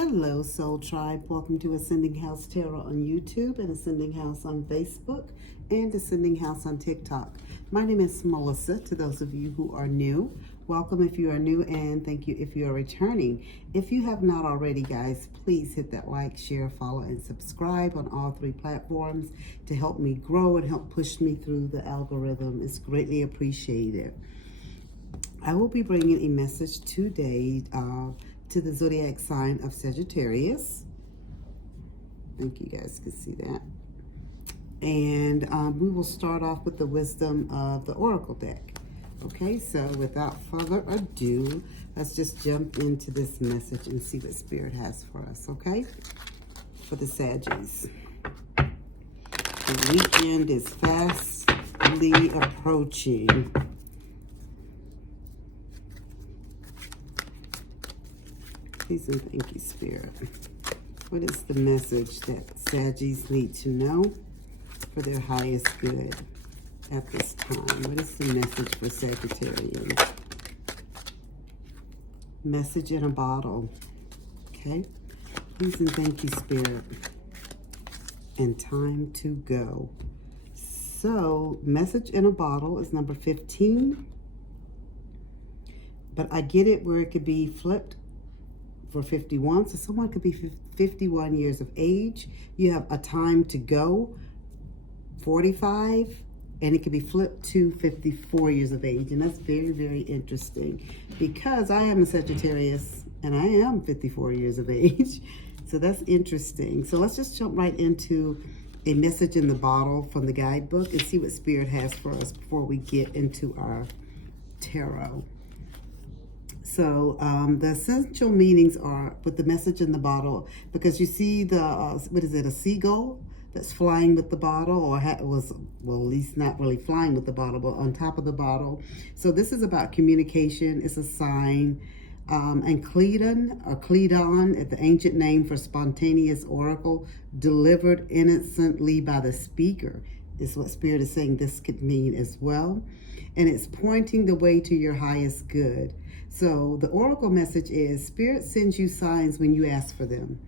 Hello, Soul Tribe. Welcome to Ascending House Tarot on YouTube and Ascending House on Facebook and Ascending House on TikTok. My name is Melissa. To those of you who are new, welcome if you are new, and thank you if you are returning. If you have not already, guys, please hit that like, share, follow, and subscribe on all three platforms to help me grow and help push me through the algorithm. It's greatly appreciated. I will be bringing a message today to the zodiac sign of Sagittarius. I think you guys can see that. And we will start off with the wisdom of the Oracle deck. Okay, so without further ado, let's just jump into this message and see what Spirit has for us, okay? For the Saggies. The weekend is fastly approaching. Please and thank you, Spirit. What is the message that Saggies need to know for their highest good at this time? What is the message for Sagittarians? Message in a bottle. Okay? Please and thank you, Spirit. And time to go. So, message in a bottle is number 15. But I get it where it could be flipped for 51. So someone could be 51 years of age. You have a time to go, 45, and it could be flipped to 54 years of age. And that's very, very interesting because I am a Sagittarius and I am 54 years of age. So that's interesting. So let's just jump right into a message in the bottle from the guidebook and see what Spirit has for us before we get into our tarot. So the essential meanings are with the message in the bottle, because you see the, what is it, a seagull that's flying with the bottle, or was, well, at least not really flying with the bottle, but on top of the bottle. So this is about communication. It's a sign. And Cledon, or Cledon, the ancient name for spontaneous oracle, delivered innocently by the speaker, is what Spirit is saying this could mean as well. And it's pointing the way to your highest good. So the oracle message is Spirit sends you signs when you ask for them,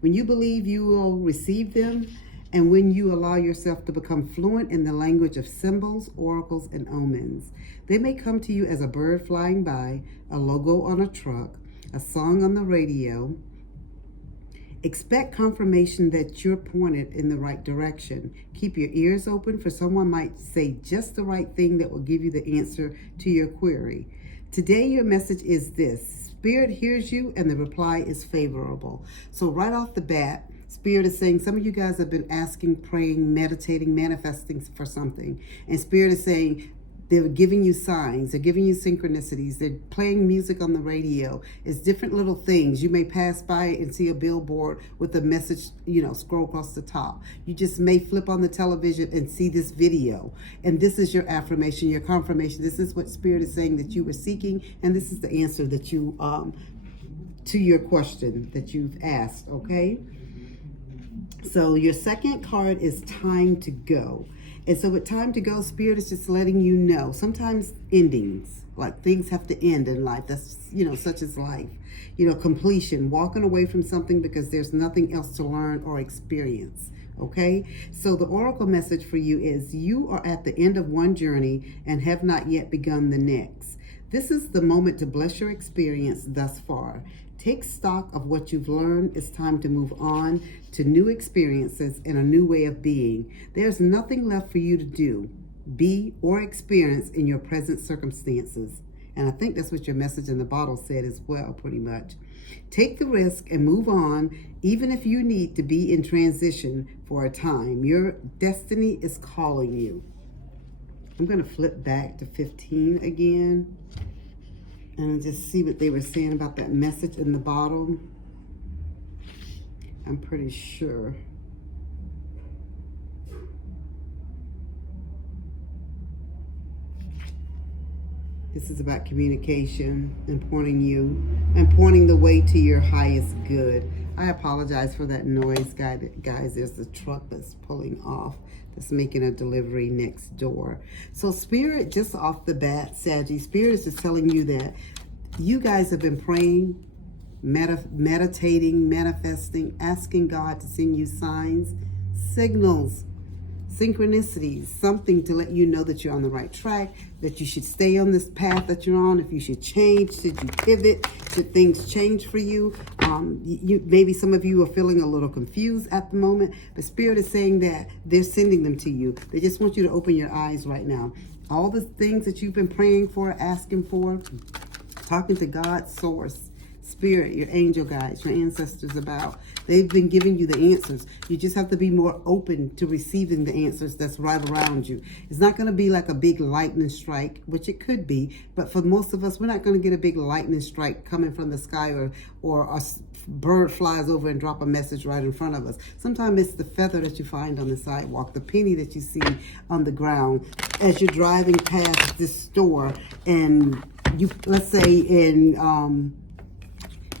when you believe you will receive them, and when you allow yourself to become fluent in the language of symbols, oracles, and omens. They may come to you as a bird flying by, a logo on a truck, a song on the radio. Expect confirmation that you're pointed in the right direction. Keep your ears open, for someone might say just the right thing that will give you the answer to your query. Today, your message is this: Spirit hears you and the reply is favorable. So right off the bat, Spirit is saying some of you guys have been asking, praying, meditating, manifesting for something. And Spirit is saying they're giving you signs. They're giving you synchronicities. They're playing music on the radio. It's different little things. You may pass by and see a billboard with a message, scroll across the top. You just may flip on the television and see this video. And this is your affirmation, your confirmation. This is what Spirit is saying that you were seeking. And this is the answer that you, to your question that you've asked, okay? So your second card is time to go. And so with time to go, Spirit is just letting you know. Sometimes endings, like things have to end in life. That's, such as life. Completion, walking away from something because there's nothing else to learn or experience. Okay? So the oracle message for you is you are at the end of one journey and have not yet begun the next. This is the moment to bless your experience thus far. Take stock of what you've learned. It's time to move on to new experiences and a new way of being. There's nothing left for you to do, be, or experience in your present circumstances. And I think that's what your message in the bottle said as well, pretty much. Take the risk and move on, even if you need to be in transition for a time. Your destiny is calling you. I'm going to flip back to 15 again and just see what they were saying about that message in the bottle. I'm pretty sure. This is about communication and pointing the way to your highest good. I apologize for that noise, guys. There's a truck that's pulling off that's making a delivery next door. So Spirit, just off the bat, Saggy, Spirit is just telling you that you guys have been praying meditating, manifesting, asking God to send you signs, signals, synchronicities, something to let you know that you're on the right track, that you should stay on this path that you're on, if you should change, should you pivot, should things change for you. Maybe some of you are feeling a little confused at the moment, but Spirit is saying that they're sending them to you. They just want you to open your eyes right now. All the things that you've been praying for, asking for, talking to God, source, Spirit, your angel guides, your ancestors about. They've been giving you the answers. You just have to be more open to receiving the answers that's right around you. It's not going to be like a big lightning strike, which it could be, but for most of us, we're not going to get a big lightning strike coming from the sky, or a bird flies over and drop a message right in front of us. Sometimes it's the feather that you find on the sidewalk, the penny that you see on the ground as you're driving past this store, and let's say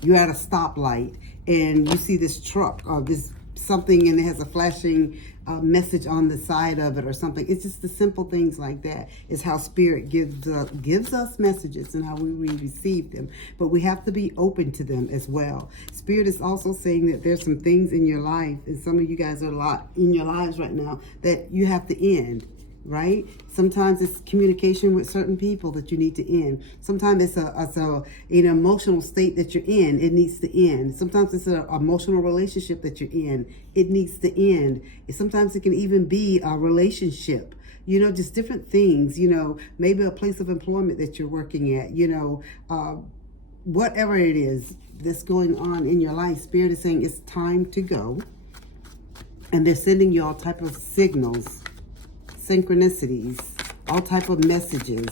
you're at a stoplight and you see this truck or this something, and it has a flashing message on the side of it or something. It's just the simple things like that is how Spirit gives us messages and how we receive them. But we have to be open to them as well. Spirit is also saying that there's some things in your life, and some of you guys are a lot in your lives right now, that you have to end. Right? Sometimes it's communication with certain people that you need to end. Sometimes it's an emotional state that you're in. It needs to end. Sometimes it's an emotional relationship that you're in. It needs to end. Sometimes it can even be a relationship. Just different things. Maybe a place of employment that you're working at. Whatever it is that's going on in your life, Spirit is saying it's time to go. And they're sending you all type of signals, synchronicities, all type of messages,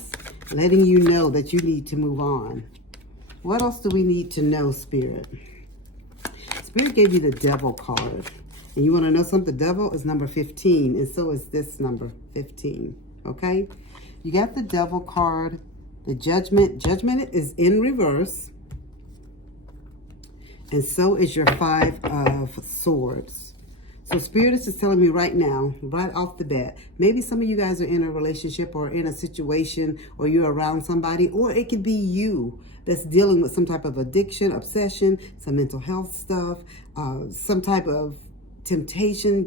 letting you know that you need to move on. What else do we need to know, Spirit? Spirit gave you the Devil card. And you want to know something? The Devil is number 15, and so is this number 15. Okay? You got the Devil card, the Judgment. Judgment is in reverse. And so is your 5 of Swords. So Spirit is just telling me right now, right off the bat, maybe some of you guys are in a relationship or in a situation, or you're around somebody, or it could be you that's dealing with some type of addiction, obsession, some mental health stuff, some type of temptation.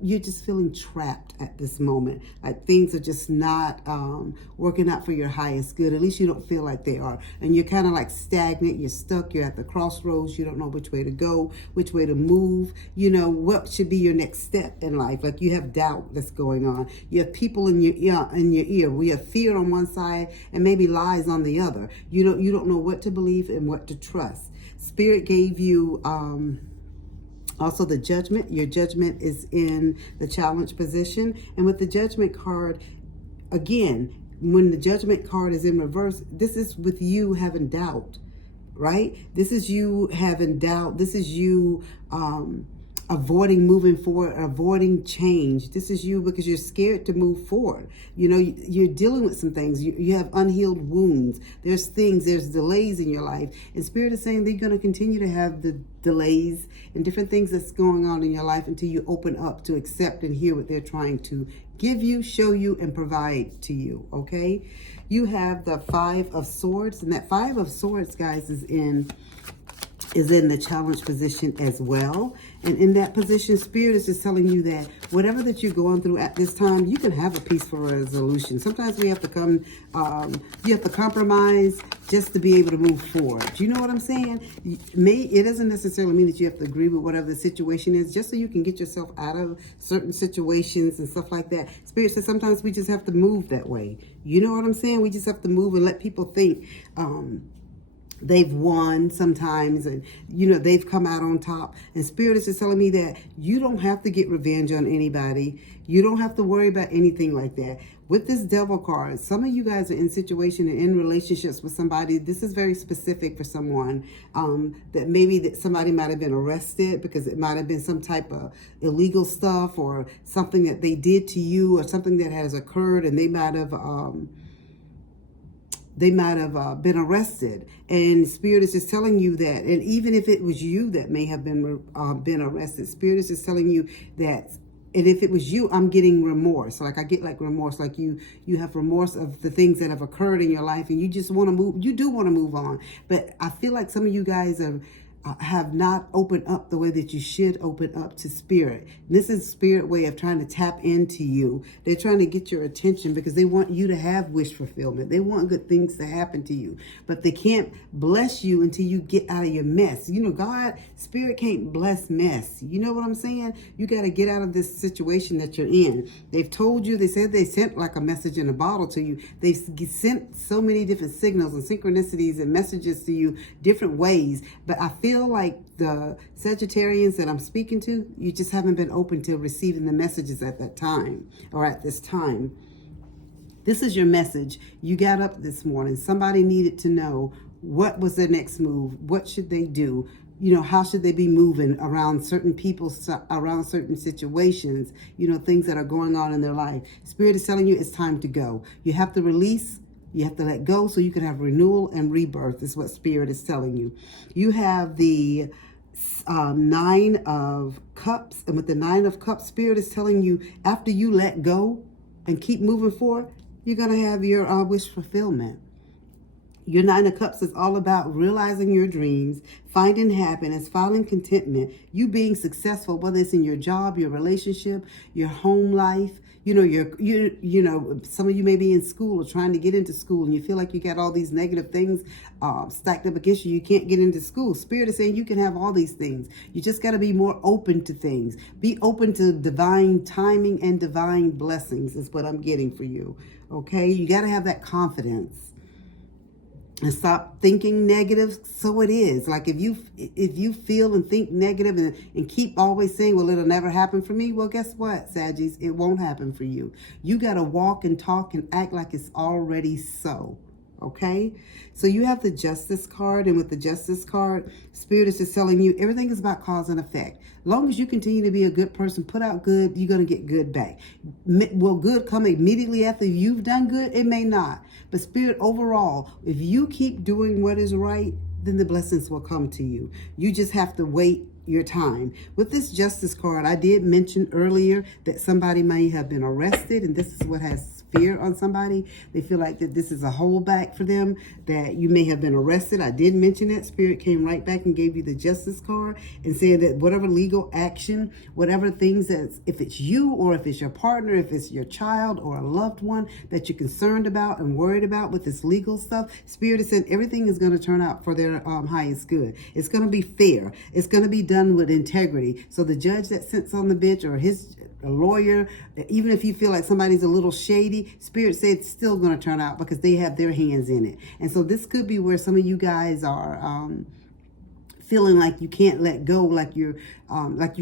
You're just feeling trapped at this moment. Like things are just not working out for your highest good. At least you don't feel like they are. And you're kind of like stagnant. You're stuck. You're at the crossroads. You don't know which way to go, which way to move. What should be your next step in life. Like you have doubt that's going on. You have people in your ear. We have fear on one side and maybe lies on the other. You don't know what to believe and what to trust. Spirit gave you also the Judgment. Your Judgment is in the challenge position. And with the Judgment card, again, when the Judgment card is in reverse, this is with you having doubt, right? This is you having doubt. This is you avoiding moving forward, avoiding change. This is you because you're scared to move forward. You're dealing with some things. You have unhealed wounds. There's delays in your life. And Spirit is saying they're going to continue to have the delays and different things that's going on in your life until you open up to accept and hear what they're trying to give you, show you, and provide to you, okay? You have the 5 of Swords, and that 5 of Swords, guys, is in the challenge position as well. And in that position, Spirit is just telling you that whatever that you're going through at this time, you can have a peaceful resolution. Sometimes we have to you have to compromise just to be able to move forward. Do you know what I'm saying? It doesn't necessarily mean that you have to agree with whatever the situation is, just so you can get yourself out of certain situations and stuff like that. Spirit says sometimes we just have to move that way. You know what I'm saying? We just have to move and let people think they've won sometimes, and they've come out on top. And Spirit is just telling me that you don't have to get revenge on anybody. You don't have to worry about anything like that. With this Devil card, some of you guys are in situation and in relationships with somebody. This is very specific for someone that maybe that somebody might have been arrested because it might have been some type of illegal stuff or something that they did to you or something that has occurred, and they might have been arrested. And Spirit is just telling you that, and even if it was you that may have been arrested, Spirit is just telling you that And if it was you, I'm getting remorse. Like I get like remorse, like you have remorse of the things that have occurred in your life, and you just want to move. You do want to move on, but I feel like some of you guys have not opened up the way that you should open up to spirit. This is spirit way of trying to tap into you. They're trying to get your attention because they want you to have wish fulfillment. They want good things to happen to you, but they can't bless you until you get out of your mess. You know, God, spirit can't bless mess. You know what I'm saying? You got to get out of this situation that you're in. They've told you, they said they sent like a message in a bottle to you. They've sent so many different signals and synchronicities and messages to you different ways, but I feel like the Sagittarians that I'm speaking to, you just haven't been open to receiving the messages at that time or at this time. This is your message. You got up this morning. Somebody needed to know what was their next move. What should they do? You know, how should they be moving around certain people, around certain situations, you know, things that are going on in their life. Spirit is telling you it's time to go. You have to release. You have to let go so you can have renewal and rebirth is what Spirit is telling you. You have the 9 of Cups. And with the 9 of Cups, Spirit is telling you after you let go and keep moving forward, you're going to have your wish fulfillment. Your 9 of Cups is all about realizing your dreams, finding happiness, finding contentment, you being successful, whether it's in your job, your relationship, your home life. You know, you know, some of you may be in school or trying to get into school and you feel like you got all these negative things stacked up against you. You can't get into school. Spirit is saying you can have all these things. You just got to be more open to things. Be open to divine timing and divine blessings is what I'm getting for you. Okay? You got to have that confidence. And stop thinking negative. So it is. Like if you feel and think negative and keep always saying, well, it'll never happen for me. Well, guess what, Saggies? It won't happen for you. You got to walk and talk and act like it's already so. Okay? So you have the Justice card. And with the Justice card, Spirit is just telling you everything is about cause and effect. As long as you continue to be a good person, put out good, you're going to get good back. Will good come immediately after you've done good? It may not. But Spirit, overall, if you keep doing what is right, then the blessings will come to you. You just have to wait your time. With this Justice card, I did mention earlier that somebody may have been arrested, and this is what has fear on somebody. They feel like that this is a holdback for them, that you may have been arrested. I did mention that. Spirit came right back and gave you the Justice card and said that whatever legal action, whatever things that, if it's you or if it's your partner, if it's your child or a loved one that you're concerned about and worried about with this legal stuff, Spirit has said everything is going to turn out for their highest good. It's going to be fair. It's going to be done with integrity. So the judge that sits on the bench or a lawyer, even if you feel like somebody's a little shady, Spirit said it's still going to turn out because they have their hands in it. And so this could be where some of you guys are feeling like you can't let go, like you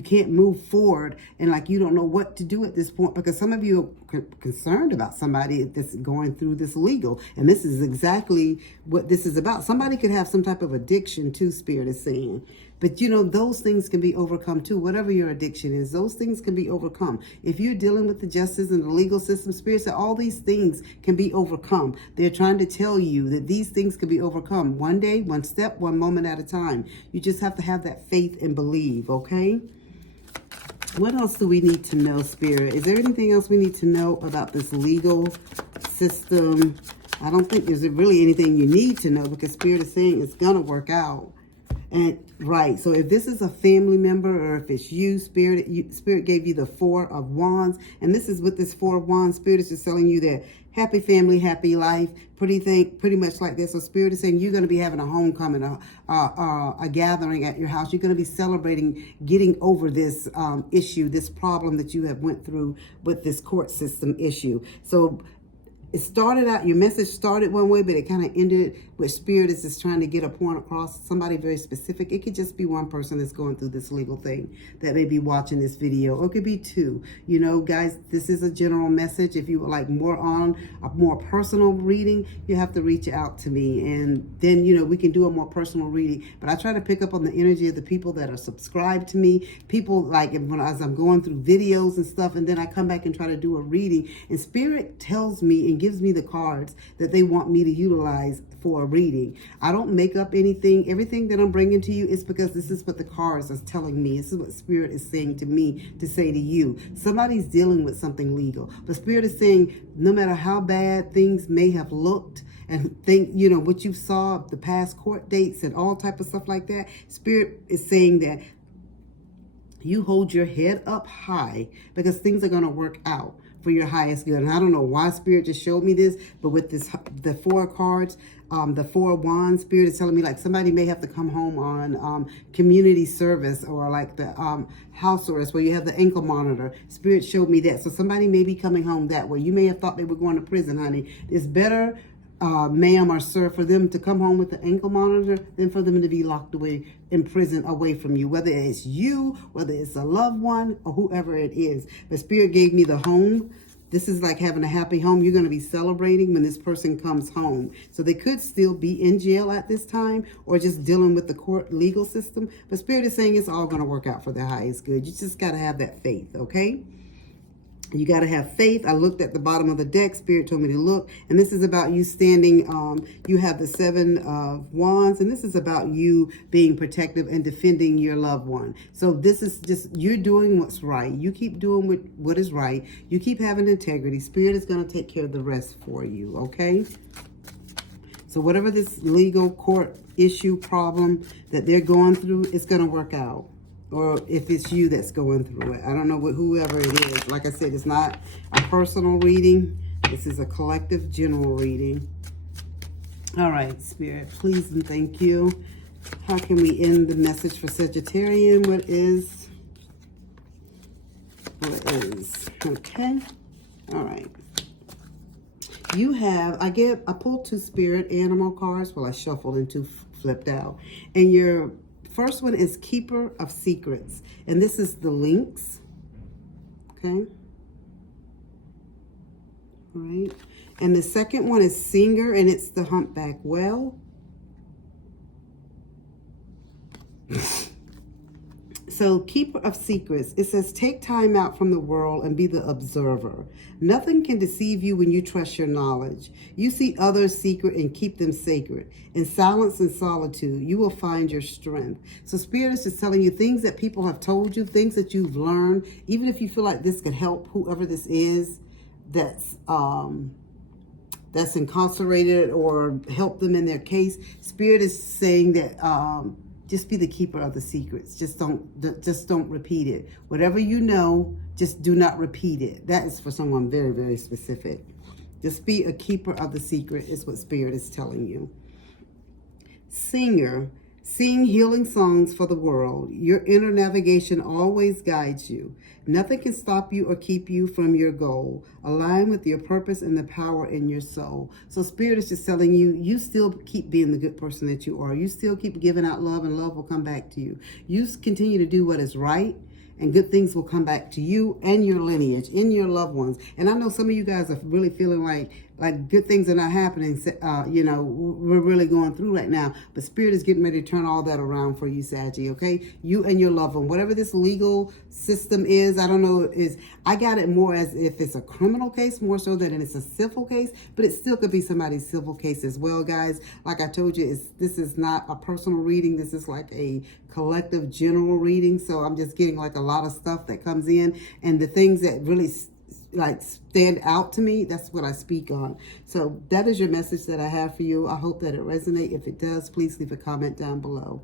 can't move forward, and like you don't know what to do at this point because some of you are concerned about somebody that's going through this legal, and this is exactly what this is about. Somebody could have some type of addiction too, Spirit is saying. But you know, those things can be overcome too. Whatever your addiction is, those things can be overcome. If you're dealing with the justice and the legal system, Spirit said all these things can be overcome. They're trying to tell you that these things can be overcome one day, one step, one moment at a time. You just have to have that faith and believe, okay? What else do we need to know, Spirit? Is there anything else we need to know about this legal system? I don't think there's really anything you need to know because Spirit is saying it's going to work out. And right, so if this is a family member or if it's you, Spirit gave you the 4 of Wands. And this is with this 4 of Wands, Spirit is just telling you that happy family, happy life, pretty much like this. So Spirit is saying you're going to be having a homecoming, a gathering at your house. You're going to be celebrating getting over this issue, this problem that you have went through with this court system issue. So it started out, your message started one way, but it kind of ended with Spirit is just trying to get a point across, somebody very specific. It could just be one person that's going through this legal thing that may be watching this video, or it could be 2. You know, guys, this is a general message. If you would like more on a more personal reading, you have to reach out to me, and then, you know, we can do a more personal reading. But I try to pick up on the energy of the people that are subscribed to me, people like as I'm going through videos and stuff, and then I come back and try to do a reading, and Spirit tells me and gives me the cards that they want me to utilize for a reading. I don't make up anything. Everything that I'm bringing to you is because this is what the cards are telling me. This is what Spirit is saying to me to say to you. Somebody's dealing with something legal. But Spirit is saying, no matter how bad things may have looked, and think, you know, what you saw, the past court dates and all type of stuff like that, Spirit is saying that you hold your head up high because things are going to work out for your highest good. And I don't know why Spirit just showed me this, but with this, the 4 cards, the 4 of Wands, Spirit is telling me like somebody may have to come home on community service, or like the house arrest where you have the ankle monitor. Spirit showed me that. So somebody may be coming home that way. You may have thought they were going to prison, honey. It's better, ma'am or sir, for them to come home with the ankle monitor than for them to be locked away in prison away from you, whether it's you, whether it's a loved one, or whoever it is. But Spirit gave me the home. This is like having a happy home. You're going to be celebrating when this person comes home. So they could still be in jail at this time, or just dealing with the court legal system. But Spirit is saying it's all going to work out for their highest good. You just got to have that faith, okay? You got to have faith. I looked at the bottom of the deck. Spirit told me to look. And this is about you standing. You have the 7 of Wands. And this is about you being protective and defending your loved one. So this is just, you're doing what's right. You keep doing what is right. You keep having integrity. Spirit is going to take care of the rest for you. Okay? So whatever this legal court issue problem that they're going through, it's going to work out. Or if it's you that's going through it. I don't know whoever it is. Like I said, it's not a personal reading. This is a collective general reading. All right, Spirit, please and thank you. How can we end the message for Sagittarian? What is? Okay. All right. You have, I pulled 2 spirit animal cards. Well, I shuffled and 2 flipped out. And your first one is Keeper of Secrets. And this is the Lynx. Okay. All right. And the second one is Singer, and it's the Humpback Whale. So, Keeper of Secrets, it says, take time out from the world and be the observer. Nothing can deceive you when you trust your knowledge. You see others' secret and keep them sacred. In silence and solitude, you will find your strength. So, Spirit is just telling you things that people have told you, things that you've learned, even if you feel like this could help whoever this is that's incarcerated or help them in their case. Spirit is saying that just be the keeper of the secrets. Just don't repeat it. Whatever you know, just do not repeat it. That is for someone very, very specific. Just be a keeper of the secret is what Spirit is telling you. Singer, sing healing songs for the world. Your inner navigation always guides you. Nothing can stop you or keep you from your goal. Align with your purpose and the power in your soul. So Spirit is just telling you, you still keep being the good person that you are. You still keep giving out love, and love will come back to you. You continue to do what is right, and good things will come back to you and your lineage, and your loved ones. And I know some of you guys are really feeling like good things are not happening. You know, we're really going through right now. But Spirit is getting ready to turn all that around for you, Saggy, okay? You and your loved one. Whatever this legal system is, I don't know, I got it more as if it's a criminal case, more so than it's a civil case. But it still could be somebody's civil case as well, guys. Like I told you, this is not a personal reading. This is like a collective general reading. So I'm just getting like a lot of stuff that comes in. And the things that really like stand out to me, that's what I speak on. So that is your message that I have for you. I hope that it resonates. If it does, please leave a comment down below.